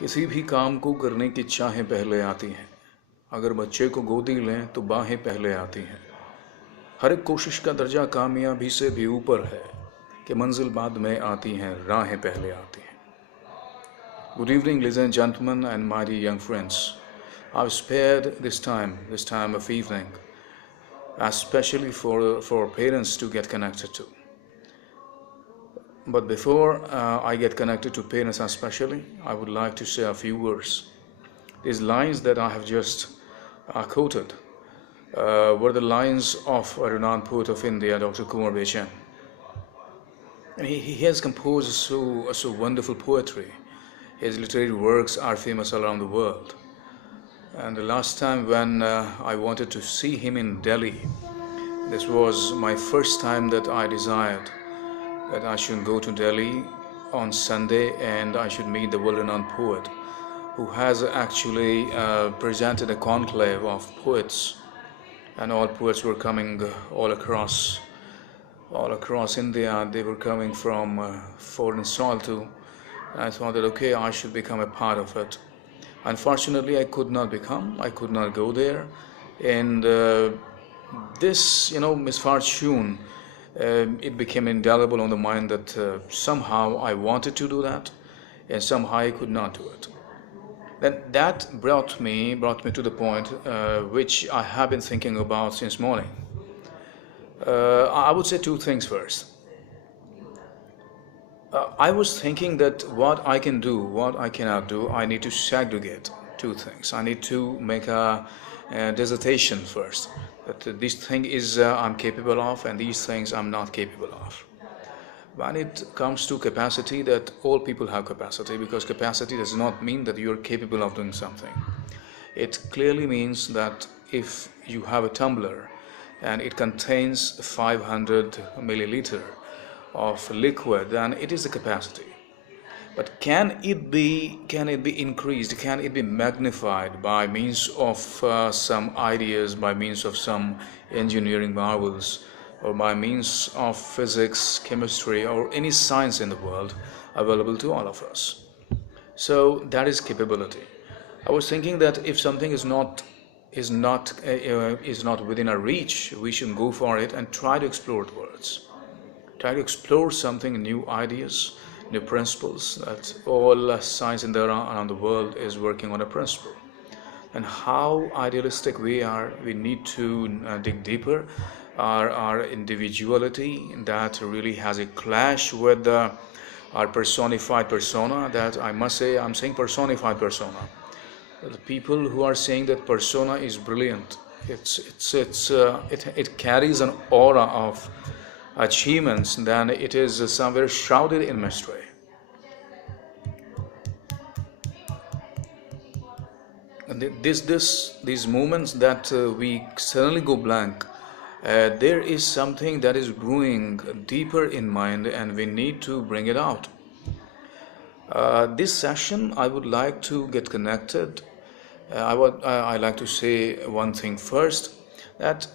किसी भी काम को करने की चाहें पहले आती हैं। अगर बच्चे को गोदी लें तो बाहें पहले आती हैं। हर एक कोशिश का दर्जा कामयाबी से भी ऊपर है कि मंजिल बाद में आती हैं, राहें पहले आती हैं। Good evening, ladies and gentlemen, and my dear young friends. I've spared this time of evening, especially for parents to get connected to. But before I get connected to parents especially, I would like to say a few words. These lines that I have just quoted were the lines of a renowned poet of India, Dr. Kumar Bechan. And he has composed so wonderful poetry. His literary works are famous around the world. And the last time when I wanted to see him in Delhi, this was my first time that I desired that I should go to Delhi on Sunday and I should meet the world-renowned poet who has actually presented a conclave of poets, and all poets were coming all across India. They were coming from foreign soil too. And I thought that okay, I should become a part of it. Unfortunately, I could not go there, and this misfortune, it became indelible on the mind that somehow I wanted to do that and somehow I could not do it. Then that brought me to the point which I have been thinking about since morning. I would say two things first. I was thinking that what I can do, what I cannot do, I need to segregate two things. I need to make a dissertation first. That this thing is I'm capable of, and these things I'm not capable of. When it comes to capacity, that all people have capacity, because capacity does not mean that you're capable of doing something. It clearly means that if you have a tumbler and it contains 500 milliliter of liquid, then it is the capacity. But can it be increased? Can it be magnified by means of some ideas, by means of some engineering marvels, or by means of physics, chemistry, or any science in the world available to all of us? So that is capability. I was thinking that if something is not within our reach, we should go for it and try to explore the words. Try to explore something, new ideas, new principles. That all science in around the world is working on a principle. And how idealistic we are, we need to dig deeper. Our individuality that really has a clash with our personified persona. That I must say, I'm saying personified persona. The people who are saying that persona is brilliant. It carries an aura of achievements, then it is somewhere shrouded in mystery. And these moments that we suddenly go blank, there is something that is brewing deeper in mind, and we need to bring it out. This session, I would like to get connected. I like to say one thing first, that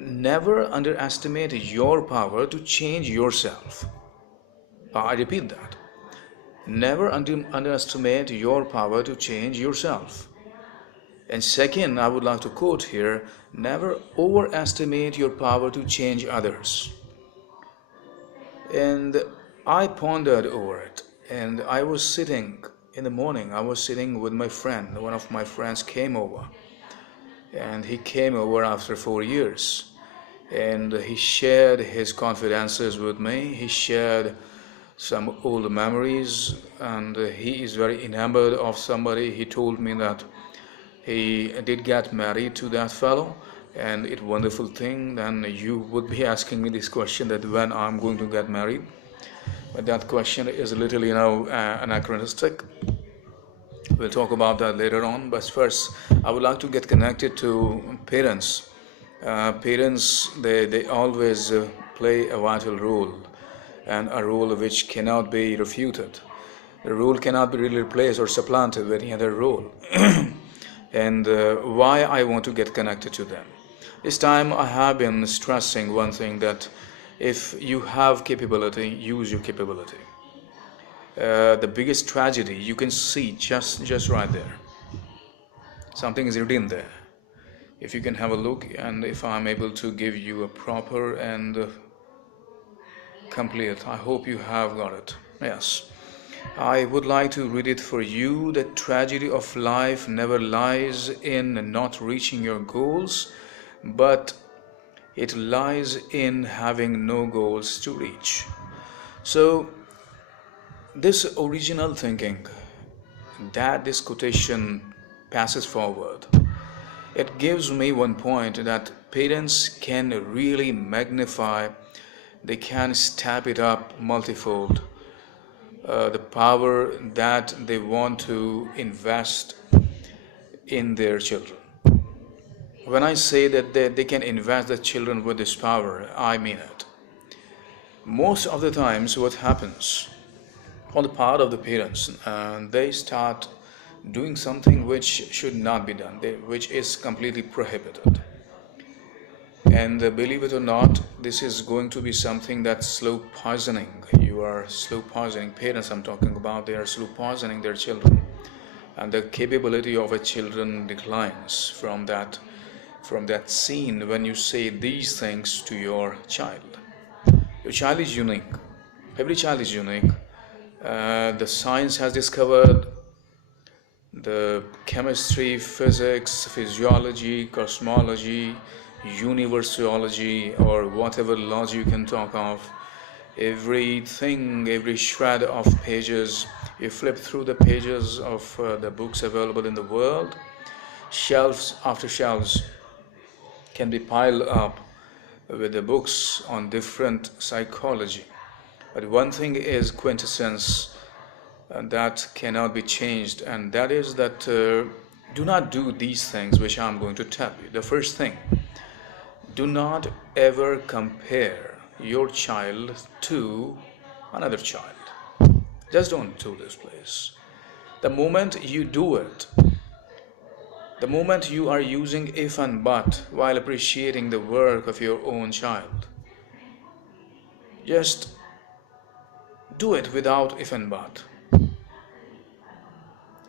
never underestimate your power to change yourself. I repeat that. Never underestimate your power to change yourself. And second, I would like to quote here, never overestimate your power to change others. And I pondered over it, and I was sitting in the morning, I was sitting with my friend. One of my friends came over, and he came over after 4 years, and he shared his confidences with me. He shared some old memories, and he is very enamored of somebody. He told me that he did get married to that fellow, and it's a wonderful thing. Then you would be asking me this question, that when I'm going to get married. But that question is a little, anachronistic. We'll talk about that later on. But first, I would like to get connected to parents. Parents, they always play a vital role, and a role which cannot be refuted. The role cannot be really replaced or supplanted with any other role. And why I want to get connected to them. This time I have been stressing one thing, that if you have capability, use your capability. the biggest tragedy you can see just right there. Something is written there. If you can have a look, and if I'm able to give you a proper and complete, I hope you have got it. Yes. I would like to read it for you. The tragedy of life never lies in not reaching your goals, but it lies in having no goals to reach. So, this original thinking that this quotation passes forward, it gives me one point that parents can really magnify, they can step it up multifold, the power that they want to invest in their children. When I say that they can invest their children with this power, I mean it. Most of the times what happens on the part of the parents, they start doing something which should not be done, which is completely prohibited. And believe it or not, this is going to be something that's slow poisoning. You are slow poisoning, parents I'm talking about, they are slow poisoning their children. And the capability of a children declines from that scene when you say these things to your child. Your child is unique. Every child is unique. The science has discovered the chemistry, physics, physiology, cosmology, universology, or whatever logic you can talk of. Everything, every shred of pages, you flip through the pages of the books available in the world, shelves after shelves can be piled up with the books on different psychology. But one thing is quintessence that cannot be changed, and that is that do not do these things which I'm going to tell you. The first thing, do not ever compare your child to another child. Just don't do this, please. The moment you do it, the moment you are using if and but while appreciating the work of your own child, just do it without if and but.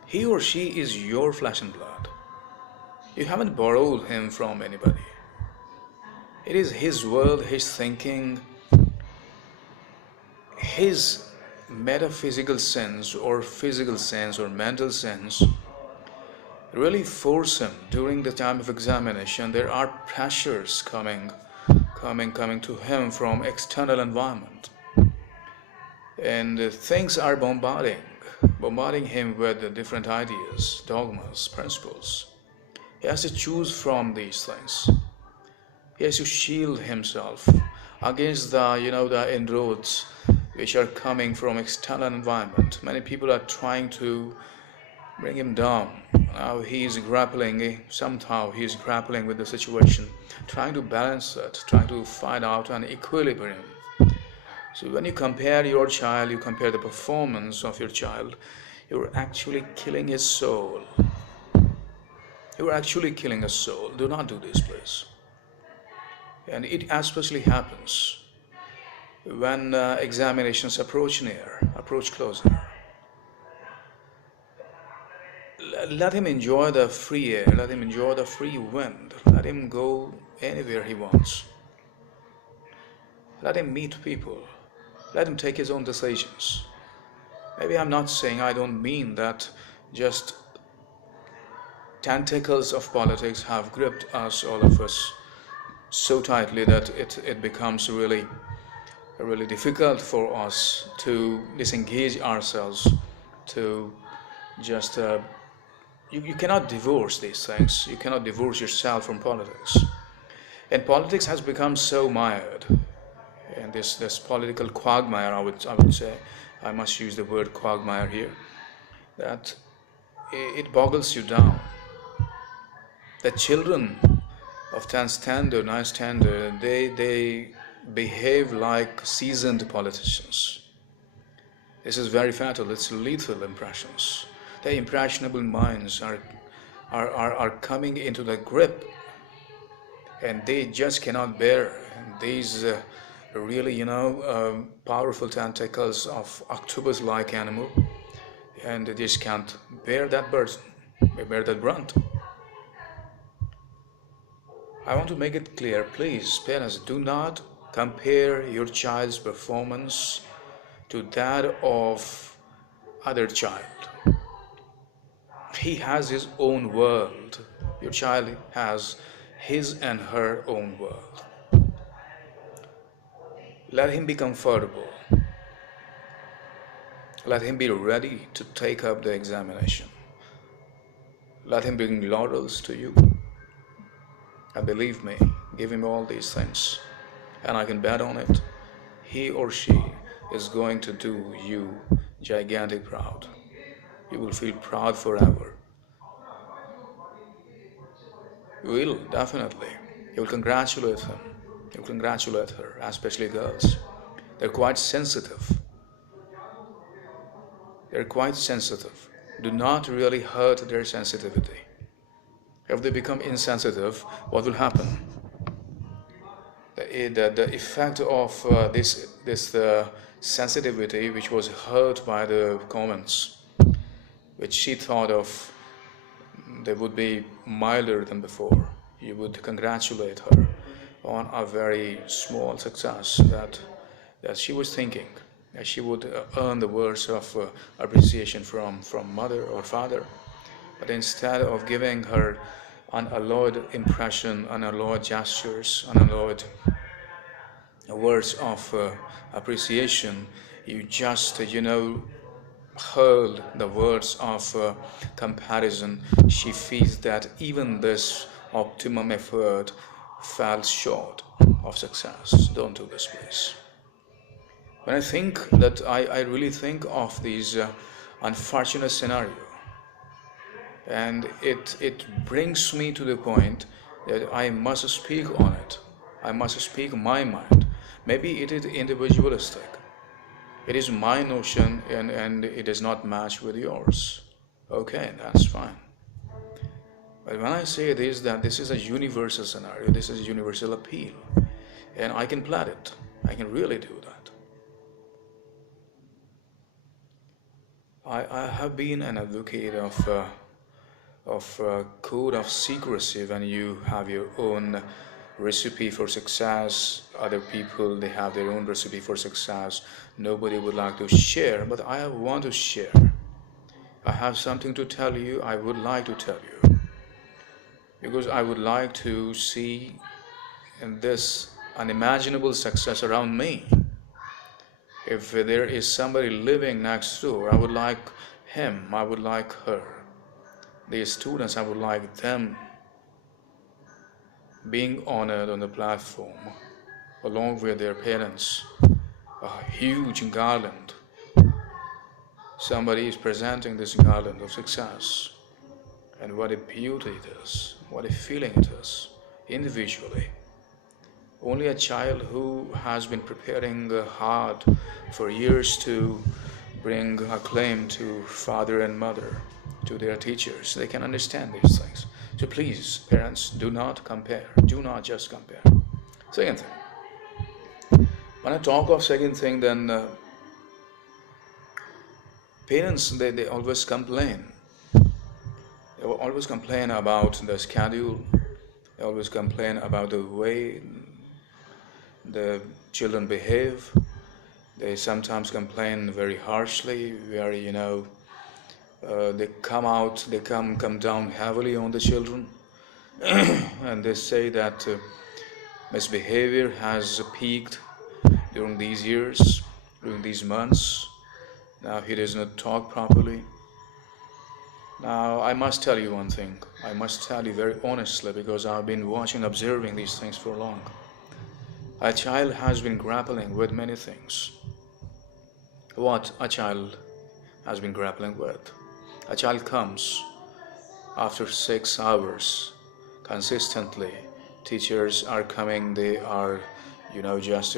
He or she is your flesh and blood. You haven't borrowed him from anybody. It is his world, his thinking, his metaphysical sense or physical sense or mental sense. Really force him during the time of examination. There are pressures coming to him from external environment, and things are bombarding him with different ideas, dogmas, principles. He has to choose from these things. He has to shield himself against the inroads which are coming from external environment. Many people are trying to bring him down. Now he is grappling, somehow he is grappling with the situation, trying to balance it, trying to find out an equilibrium. So when you compare your child, you compare the performance of your child, you're actually killing his soul. You're actually killing a soul. Do not do this, please. And it especially happens when examinations approach closer. Let him enjoy the free air, let him enjoy the free wind, let him go anywhere he wants. Let him meet people, let him take his own decisions. Maybe I'm not saying, I don't mean that just tentacles of politics have gripped us, all of us, so tightly that it becomes really difficult for us to disengage ourselves, to just you cannot divorce these things. You cannot divorce yourself from politics. And politics has become so mired, and this political quagmire, I would say, I must use the word quagmire here, that it boggles you down. The children of 10th standard, 9th standard, they behave like seasoned politicians. This is very fatal. It's lethal impressions. Their impressionable minds are coming into the grip, and they just cannot bear these really, powerful tentacles of octopus-like animal, and they just can't bear that burden, bear that brunt. I want to make it clear, please, parents, do not compare your child's performance to that of other child. He has his own world. Your child has his and her own world. Let him be comfortable. Let him be ready to take up the examination. Let him bring laurels to you. And believe me, give him all these things, and I can bet on it, he or she is going to do you gigantic proud. You will feel proud forever. You will, definitely. You will congratulate him. You will congratulate her, especially girls. They're quite sensitive. They're quite sensitive. Do not really hurt their sensitivity. If they become insensitive, what will happen? The effect of this sensitivity, which was hurt by the comments, which she thought of, they would be milder than before. You would congratulate her on a very small success that she was thinking, that she would earn the words of appreciation from mother or father. But instead of giving her unalloyed impression, unalloyed gestures, unalloyed words of appreciation, you just, hurled the words of comparison. She feels that even this optimum effort fell short of success. Don't do this, please. When I think that, I really think of these unfortunate scenario, and it brings me to the point that I must speak on it. I must speak my mind. Maybe it is individualistic. It is my notion, and it does not match with yours. Okay, that's fine. But when I say this, that this is a universal scenario, this is a universal appeal, and I can plan it. I can really do that. I have been an advocate of code of secrecy. When you have your own recipe for success, other people, they have their own recipe for success, nobody would like to share, but I want to share. I have something to tell you. I would like to tell you, because I would like to see in this unimaginable success around me. If there is somebody living next door, I would like him, I would like her. These students, I would like them being honored on the platform along with their parents. A huge garland. Somebody is presenting this garland of success. And what a beauty it is, what a feeling it is, individually. Only a child who has been preparing hard for years to bring acclaim to father and mother, to their teachers, they can understand these things. So please, parents, do not compare. Do not just compare. Second thing. When I talk of second thing, then parents, they always complain. They will always complain about the schedule. They always complain about the way the children behave. They sometimes complain very harshly, very, they come down heavily on the children. And they say that misbehavior has peaked during these years, during these months. Now he does not talk properly. Now I must tell you one thing. I must tell you very honestly, because I've been watching, observing these things for long. A child has been grappling with many things. What a child has been grappling with. A child comes after 6 hours consistently. Teachers are coming, they are, just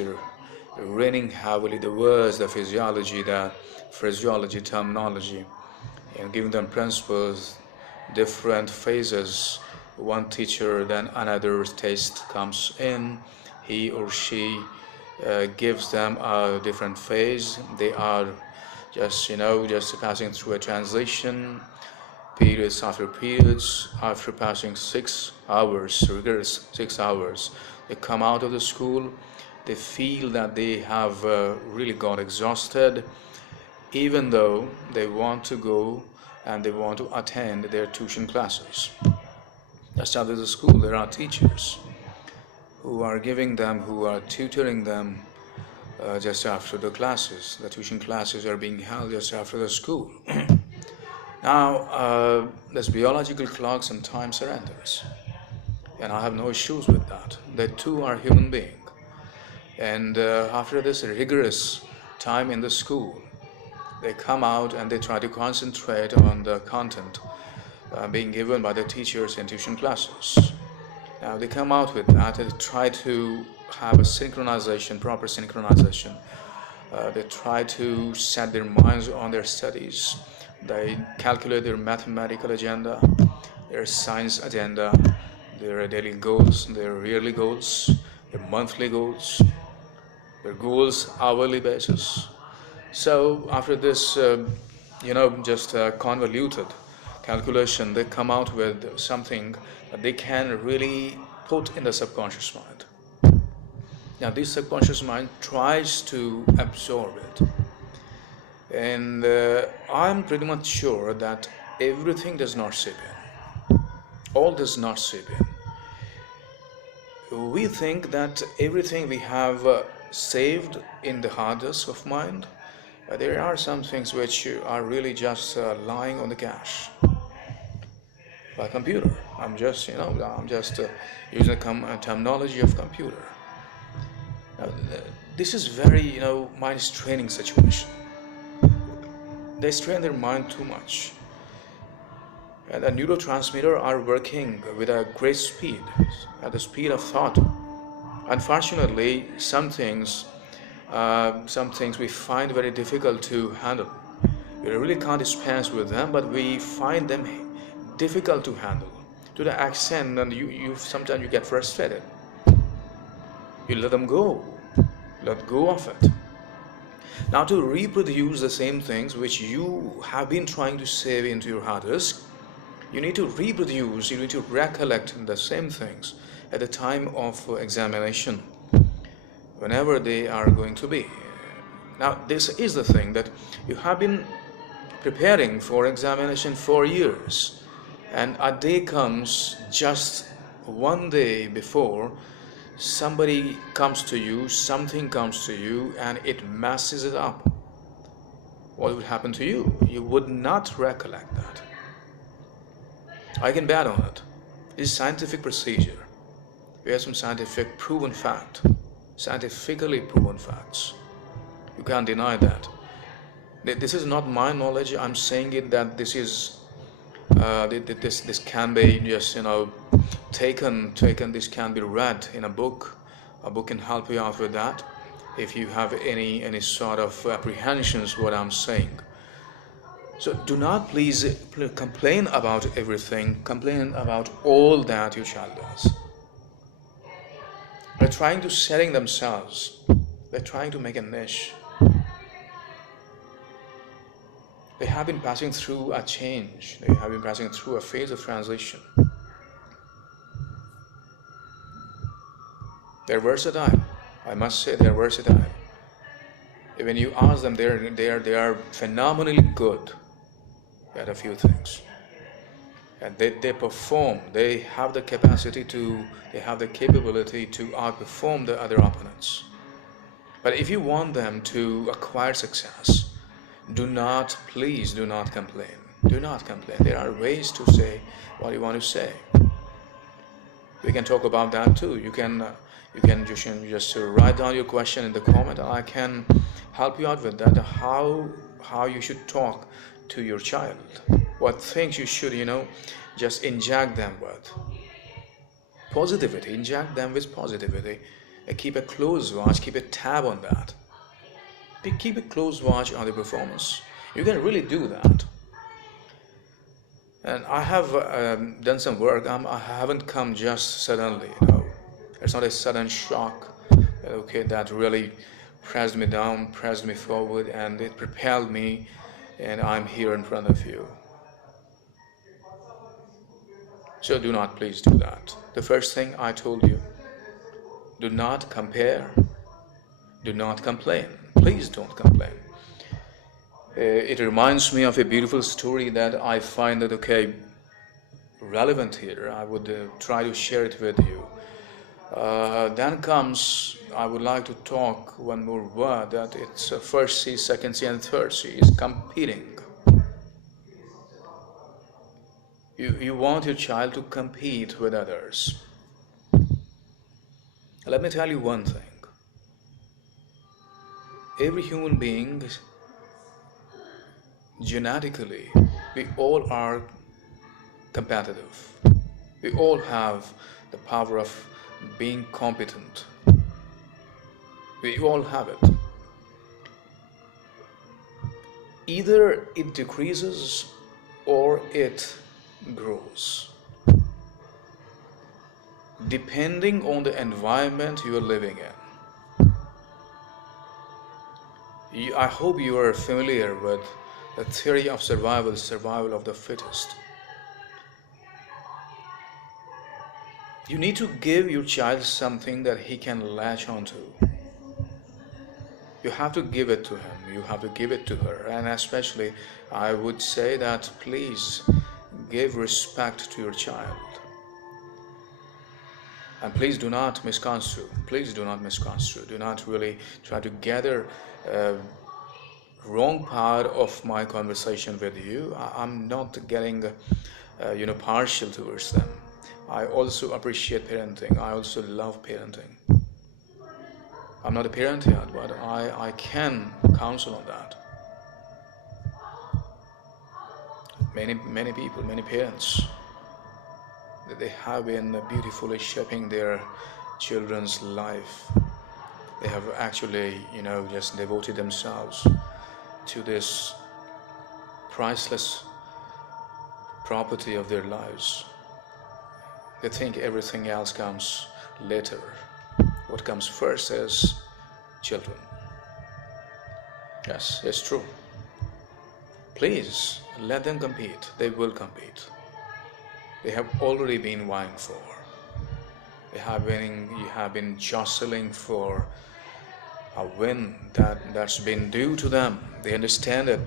raining heavily the words, the physiology, the phraseology, terminology, and giving them principles, different phases. One teacher, then another taste comes in. He or she gives them a different phase. They are just passing through a transition, periods after periods. After passing 6 hours, rigorous 6 hours, they come out of the school. They feel that they have really got exhausted, even though they want to go and they want to attend their tuition classes. Just after the school, there are teachers who are tutoring them just after the classes. The tuition classes are being held just after the school. Now, this biological clock sometimes surrenders, and I have no issues with that. They too are human beings. And after this rigorous time in the school, they come out and they try to concentrate on the content being given by the teachers in tuition classes. Now they come out with that and try to have a synchronization, proper synchronization. They try to set their minds on their studies. They calculate their mathematical agenda, their science agenda, their daily goals, their yearly goals, their monthly goals, their goals hourly basis. So after this, just convoluted calculation, they come out with something that they can really put in the subconscious mind. Now this subconscious mind tries to absorb it, and I'm pretty much sure that everything does not seep in. All does not seep in. We think that everything we have saved in the hard disk of mind. There are some things which are really just lying on the cache. By computer, I'm just using the terminology of computer. Now, this is very mind straining situation. They strain their mind too much, and the neurotransmitter are working with a great speed, at the speed of thought. Unfortunately, some things we find very difficult to handle. We really can't dispense with them, but we find them difficult to handle to the extent that you sometimes you get frustrated. You let them go, let go of it. Now to reproduce the same things which you have been trying to save into your hard disk, you need to reproduce, you need to recollect the same things at the time of examination, whenever they are going to be. Now this is the thing, that you have been preparing for examination for years, and a day comes, just one day before, somebody comes to you, something comes to you, and it messes it up. What would happen to you? You would not recollect that. I can bet on it. It's scientific procedure. We have some scientifically proven facts. You can't deny that. This is not my knowledge. I'm saying it that this is this can be just taken. This can be read in a book. A book can help you out with that. If you have any sort of apprehensions what I'm saying. So do not please complain about everything. Complain about all that your child does. They're trying to setting themselves. They're trying to make a niche. They have been passing through a change. They have been passing through a phase of transition. They're versatile. I must say they're versatile. When you ask them, they are phenomenally good at a few things. And they perform. They have the capability to outperform the other opponents. But if you want them to acquire success, please do not complain. Do not complain. There are ways to say what you want to say. We can talk about that too. You can just write down your question in the comment, and I can help you out with that. How you should talk to your child. What things you should just inject them with. Positivity. Inject them with positivity. Keep a close watch. Keep a tab on that. Keep a close watch on the performance. You can really do that. And I have done some work. I haven't come just suddenly. It's not a sudden shock okay, that really pressed me down, pressed me forward, and it propelled me, and I'm here in front of you. So do not please do that. The first thing I told you, do not compare, do not complain. Please don't complain. It reminds me of a beautiful story that I find that, okay, relevant here. I would try to share it with you. Then comes, I would like to talk one more word, that it's first C, second C, and third C is competing. You want your child to compete with others. Let me tell you one thing. Every human being, genetically, we all are competitive. We all have the power of being competent. We all have it. Either it decreases or it grows, depending on the environment you are living in. I hope you are familiar with the theory of survival of the fittest. You need to give your child something that he can latch onto. You have to give it to him, you have to give it to her, and especially I would say that please give respect to your child. And please do not misconstrue. Please do not misconstrue. Do not really try to gather wrong part of my conversation with you. I'm not getting partial towards them. I also appreciate parenting. I also love parenting. I'm not a parent yet, but I can counsel on that. Many people, many parents, they have been beautifully shaping their children's life. They have actually, just devoted themselves to this priceless property of their lives. They think everything else comes later. What comes first is children. Yes, it's true. Please let them compete. They will compete. They have already been vying for. You have been jostling for a win that's been due to them. They understand it.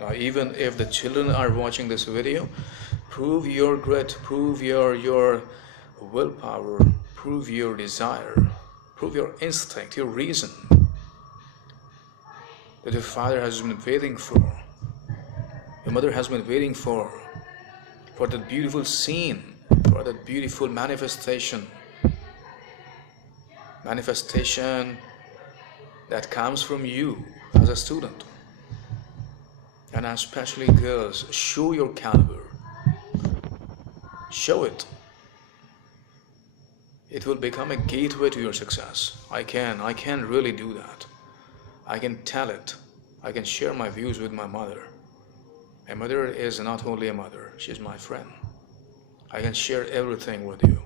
Now, even if the children are watching this video, prove your grit, prove your willpower, prove your desire, prove your instinct, your reason that your father has been waiting for, your mother has been waiting for that beautiful scene, for that beautiful manifestation that comes from you as a student. And especially girls, show your caliber. Show it. It will become a gateway to your success. I can really do that. I can tell it. I can share my views with my mother. My mother is not only a mother, she's my friend. I can share everything with you.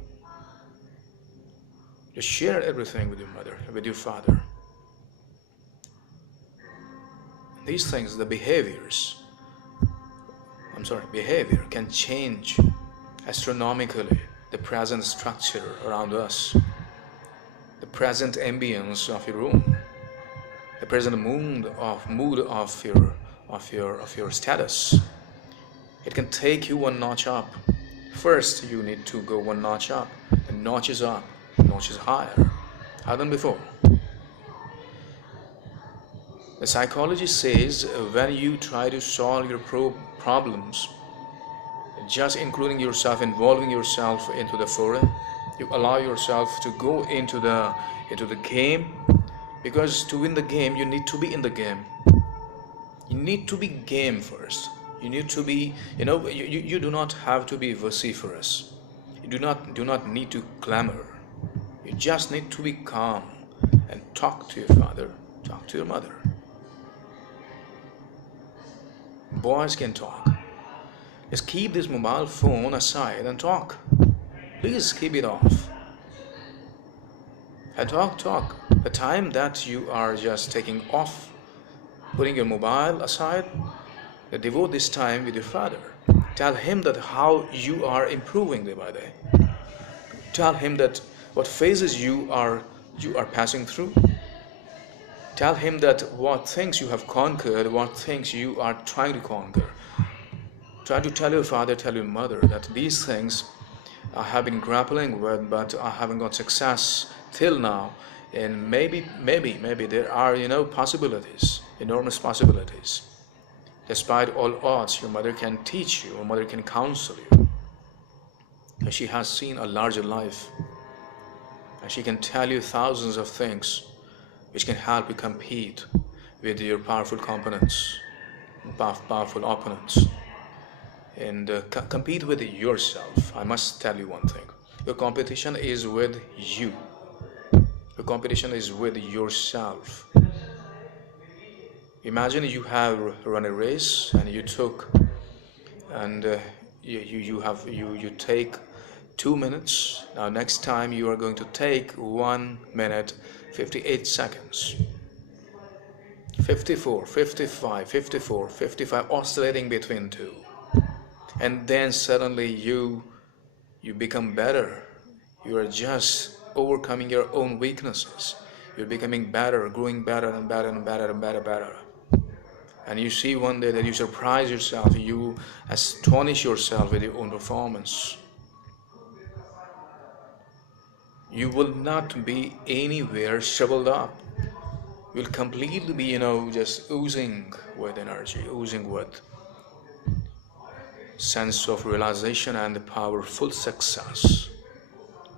Just share everything with your mother, with your father. These things, the behavior can change astronomically the present structure around us, the present ambience of your room, the present mood of your status. It can take you one notch up. First, you need to go one notch up, and notches up, notches higher than before. The psychology says when you try to solve your problems, just including yourself, involving yourself into the foray, you allow yourself to go into the game, because to win the game, you need to be in the game. You need to be game first. You need to be, you do not have to be vociferous. You do not need to clamor. You just need to be calm and talk to your father, talk to your mother. Boys can talk. Just keep this mobile phone aside and talk. Please keep it off. And talk. The time that you are just taking off, putting your mobile aside, devote this time with your father. Tell him that how you are improving day by day. Tell him that what phases you are passing through. Tell him that what things you have conquered, what things you are trying to conquer. Try to tell your father, tell your mother that these things I have been grappling with, but I haven't got success till now. And maybe there are, possibilities, enormous possibilities. Despite all odds, your mother can teach you, your mother can counsel you. And she has seen a larger life. And she can tell you thousands of things which can help you compete with your powerful opponents. And compete with yourself. I must tell you one thing. Your competition is with you. Your competition is with yourself. Imagine you have run a race and you took and you take 2 minutes. Now next time you are going to take 1 minute 58 seconds. 54, 55, 54, 55, oscillating between two. And then suddenly you become better. You are just overcoming your own weaknesses. You're becoming better, growing better and better and better and better. And you see one day that you surprise yourself, you astonish yourself with your own performance. You will not be anywhere shriveled up. You'll completely be, just oozing with energy, oozing with sense of realization and powerful success,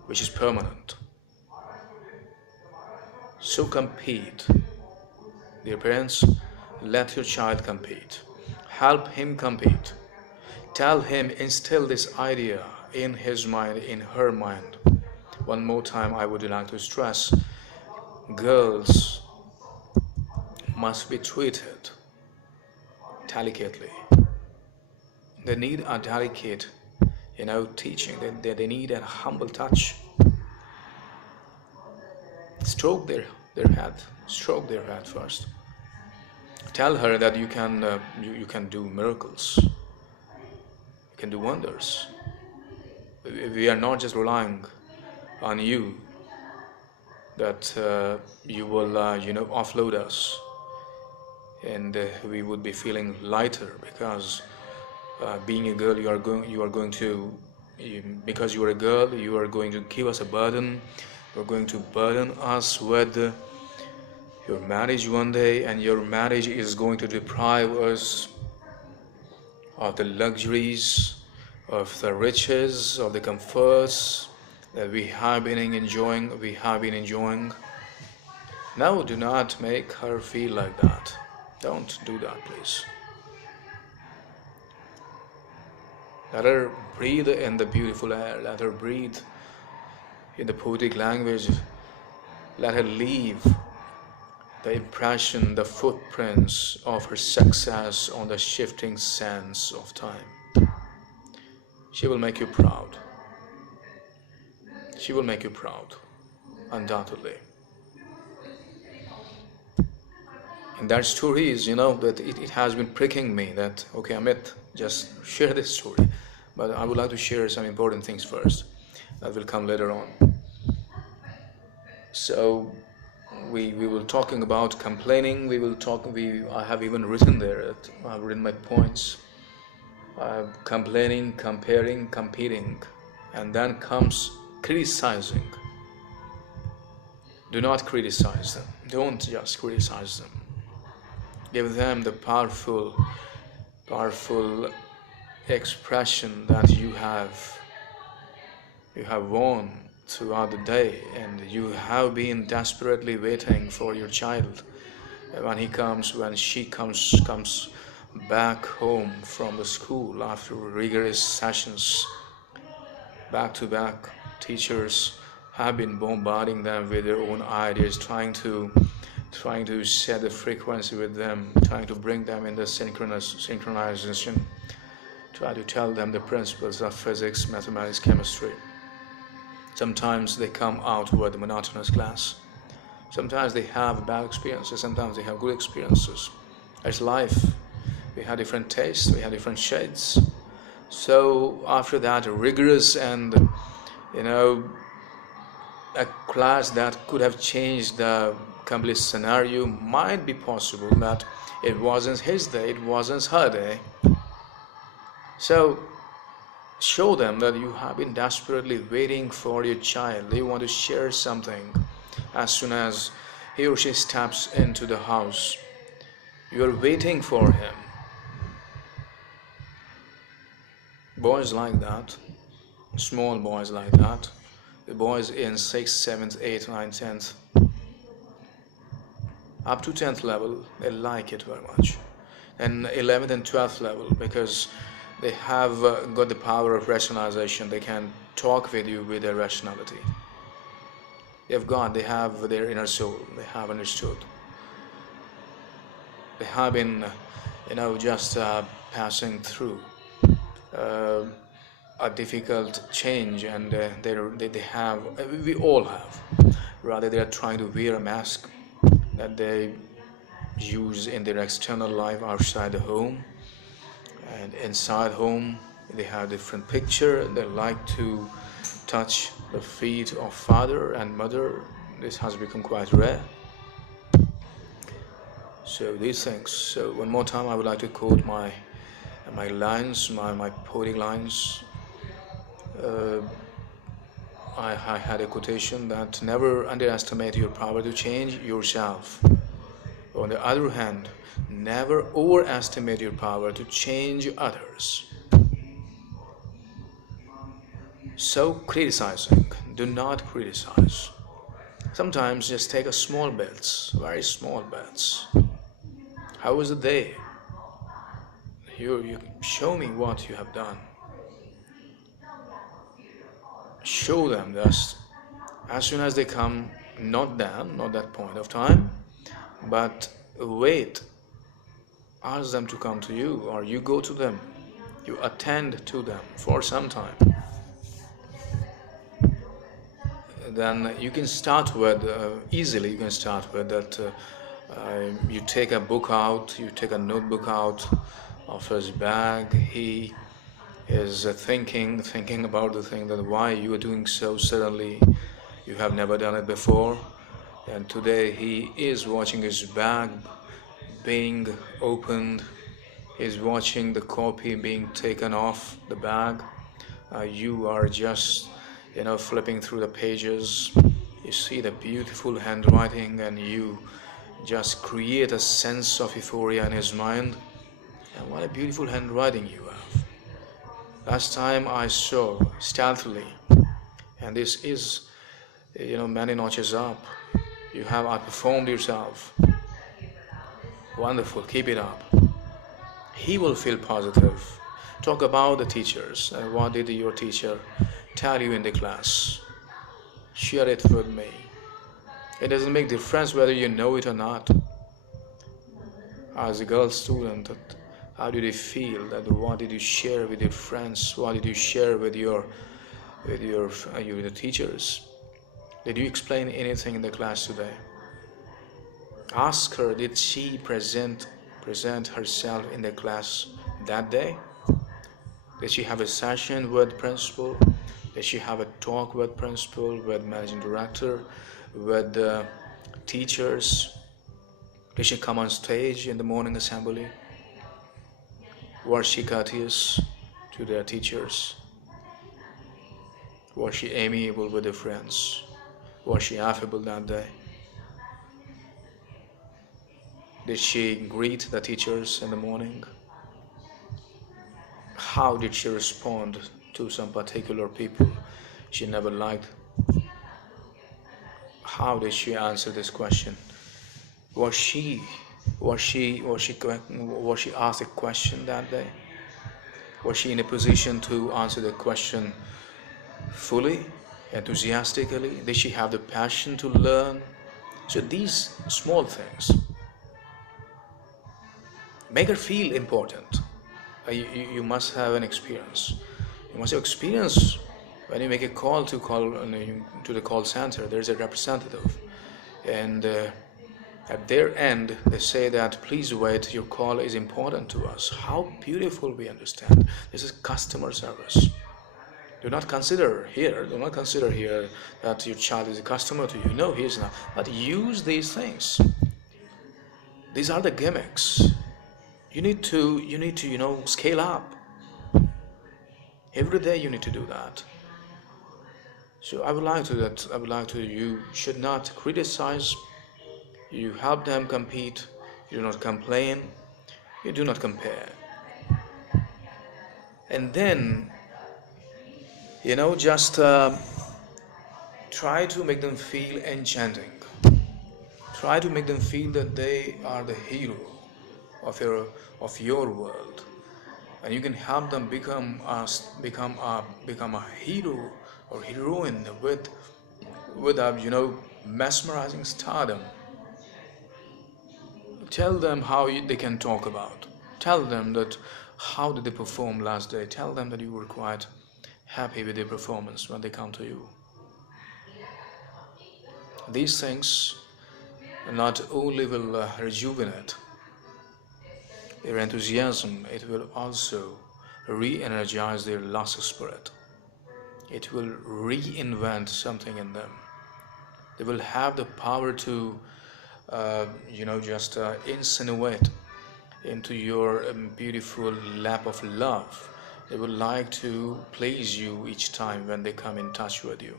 which is permanent. So compete. Dear parents, let your child compete. Help him compete. Tell him, instill this idea in his mind, in her mind. One more time, I would like to stress, girls must be treated delicately. They need a delicate, teaching. They need a humble touch. Stroke their head first. Tell her that you can do miracles. You can do wonders. We are not just relying on you that you will offload us, and we would be feeling lighter because being a girl, because you are a girl, you are going to give us a burden. You're going to burden us with your marriage one day, and your marriage is going to deprive us of the luxuries, of the riches, of the comforts that we have been enjoying. Now, do not make her feel like that. Don't do that, please. Let her breathe in the beautiful air. Let her breathe in the poetic language. Let her leave the impression, the footprints of her success on the shifting sands of time. She will make you proud. She will make you proud, undoubtedly. And that story is, that it has been pricking me that, okay, Amit, just share this story. But I would like to share some important things first. That will come later on. So we will talking about complaining. I have even written there. I've written my points. Complaining, comparing, competing, and then comes criticizing. Do not criticize them. Don't just criticize them. Give them the powerful expression that you have won throughout the day, and you have been desperately waiting for your child when she comes back home from the school after rigorous sessions. Back to back, teachers have been bombarding them with their own ideas, trying to set the frequency with them, trying to bring them in the synchronization, try to tell them the principles of physics, mathematics, chemistry. Sometimes they come out with a monotonous class. Sometimes they have bad experiences. Sometimes they have good experiences. It's life. We have different tastes. We have different shades. So after that rigorous and, a class that could have changed the complete scenario, might be possible that it wasn't his day, it wasn't her day. So show them that you have been desperately waiting for your child. They want to share something. As soon as he or she steps into the house, you are waiting for him. Boys like that, small boys like that, the boys in 6th, 7th, 8th, 9th, 10th, up to 10th level, they like it very much. And 11th and 12th level, because they have got the power of rationalization. They can talk with you with their rationality. They have their inner soul. They have understood. They have been, just passing through a difficult change, and we all have. Rather, they are trying to wear a mask that they use in their external life outside the home. And inside home, they have different picture. They like to touch the feet of father and mother. This has become quite rare. So these things. So one more time, I would like to quote my lines, my poetic lines. I had a quotation that never underestimate your power to change yourself. On the other hand, never overestimate your power to change others. So criticizing, do not criticize. Sometimes just take a small bits, very small bits. How was the day? You show me what you have done. Show them this. As soon as they come, not then, not that point of time, but wait. Ask them to come to you, or you go to them. You attend to them for some time. Then you can start with, easily you can start with that you take a book out, you take a notebook out of his bag. He is thinking about the thing that why you are doing so suddenly. You have never done it before. And today he is watching his bag being opened. He's watching the copy being taken off the bag. You are just flipping through the pages. You see the beautiful handwriting, and you just create a sense of euphoria in his mind. And what a beautiful handwriting you have. Last time I saw stealthily, and this is many notches up. You have outperformed yourself. Wonderful, keep it up. He will feel positive. Talk about the teachers. What did your teacher tell you in the class? Share it with me. It doesn't make difference whether you know it or not. As a girl student, how did you feel? That what did you share with your friends? What did you share with your teachers? Did you explain anything in the class today? Ask her, did she present herself in the class that day? Did she have a session with principal? Did she have a talk with principal, with managing director, with teachers? Did she come on stage in the morning assembly? Was she courteous to their teachers? Was she amiable with her friends? Was she affable that day? Did she greet the teachers in the morning? How did she respond to some particular people she never liked? How did she answer this question? Was she asked a question that day? Was she in a position to answer the question fully, enthusiastically? Did she have the passion to learn? So these small things make her feel important. You must have an experience. You must have experience When you make a call to the call center, there's a representative, and at their end they say that please wait, your call is important to us. How beautiful, we understand. This is customer service. Do not consider here that your child is a customer to you. No, he is not. But use these things. These are the gimmicks. You need to scale up. Every day you need to do that. So I would like to you should not criticize. You help them compete. You do not complain. You do not compare. And then, just try to make them feel enchanting. Try to make them feel that they are the hero of your world, and you can help them become a hero or heroine with a mesmerizing stardom. Tell them how they can talk about. Tell them that how did they perform last day. Tell them that you were quite happy with their performance when they come to you. These things not only will rejuvenate their enthusiasm, it will also re-energize their lost spirit. It will reinvent something in them. They will have the power to insinuate into your beautiful lap of love. They would like to please you each time when they come in touch with you.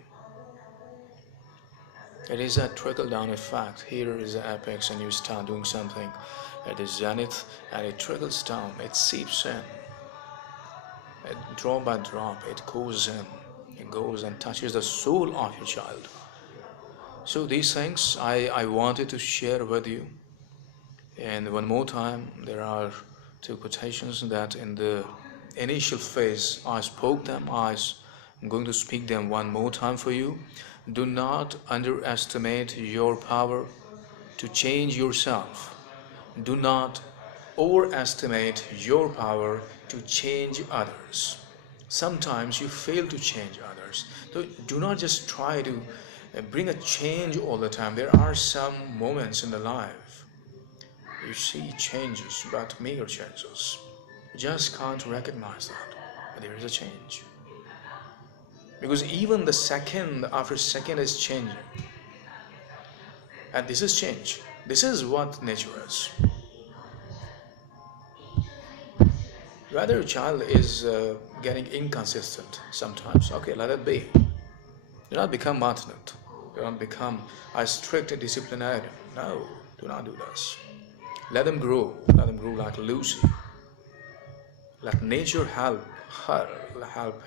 It is a trickle-down effect. Here is the apex and you start doing something at the zenith, and it trickles down, it seeps in. Drop by drop, it goes in. It goes and touches the soul of your child. So these things I wanted to share with you. And one more time, there are two quotations that in the initial phase I spoke them. I'm going to speak them one more time for you. Do not underestimate your power to change yourself. Do not overestimate your power to change others. Sometimes you fail to change others. So do not just try to bring a change all the time. There are some moments in the life you see changes, but meager changes. You just can't recognize that there is a change. Because even the second after second is changing. And this is change. This is what nature is. Whether a child is getting inconsistent sometimes, okay, let it be. Do not become martinet. Do not become a strict disciplinarian. No, do not do this. Let them grow. Let them grow like Lucy. Let nature help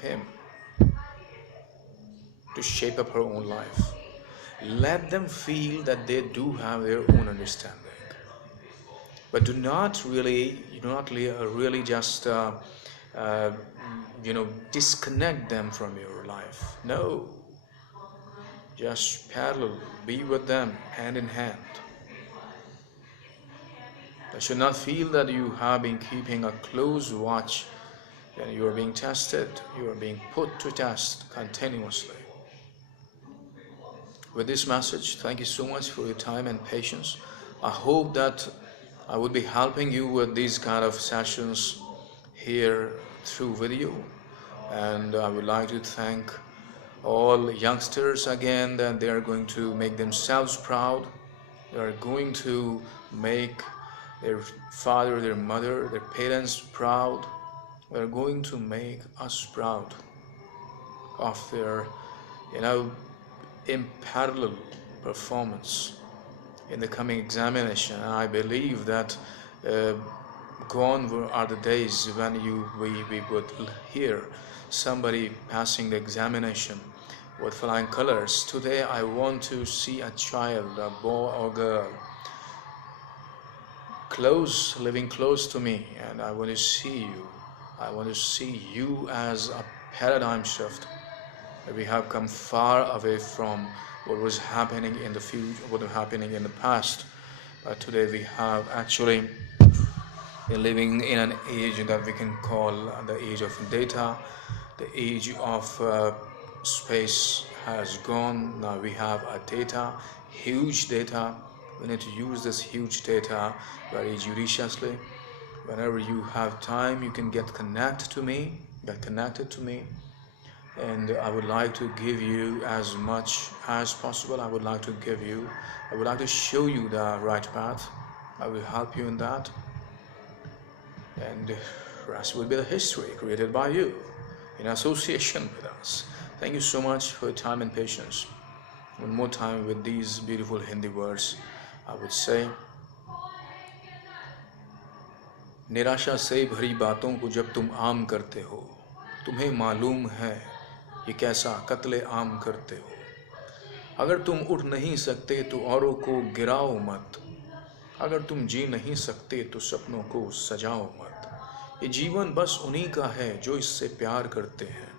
him to shape up her own life. Let them feel that they do have their own understanding. But do not really just disconnect them from your life. No, just parallel, be with them hand in hand. They should not feel that you have been keeping a close watch, and you are being tested, you are being put to test continuously. With this message, thank you so much for your time and patience. I hope that I would be helping you with these kind of sessions here through video, and I would like to thank all youngsters again that they are going to make themselves proud. They are going to make their father, their mother, their parents proud. They are going to make us proud of their unparalleled performance in the coming examination. And I believe that gone are the days when we would hear somebody passing the examination with flying colors. Today I want to see a child, a boy or girl, living close to me, and I want to see you. I want to see you as a paradigm shift. We have come far away from what was happening in the future, what was happening in the past. But today we have actually been living in an age that we can call the age of data, the age of space has gone. Now we have a data, huge data. We need to use this huge data very judiciously. Whenever you have time, you can get connected to me, and I would like to give you as much as possible. I would like to show you the right path. I will help you in that, and the rest will be the history created by you in association with us. Thank you so much for your time and patience. One more time with these beautiful Hindi words, I would say, निराशा से भरी बातों को जब तुम आम करते हो, तुम्हें मालूम है ये कैसा कत्ले आम करते हो। अगर तुम उठ नहीं सकते तो औरों को गिराओ मत, अगर तुम जी नहीं सकते तो सपनों को सजाओ मत। ये जीवन बस उन्हीं का है जो इससे प्यार करते हैं,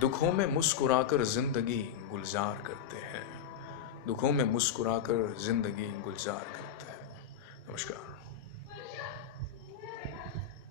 दुखों में मुस्कुराकर जिंदगी गुलजार करते हैं, दुखों में मुस्कुराकर जिंदगी गुलजार करते हैं। नमस्कार।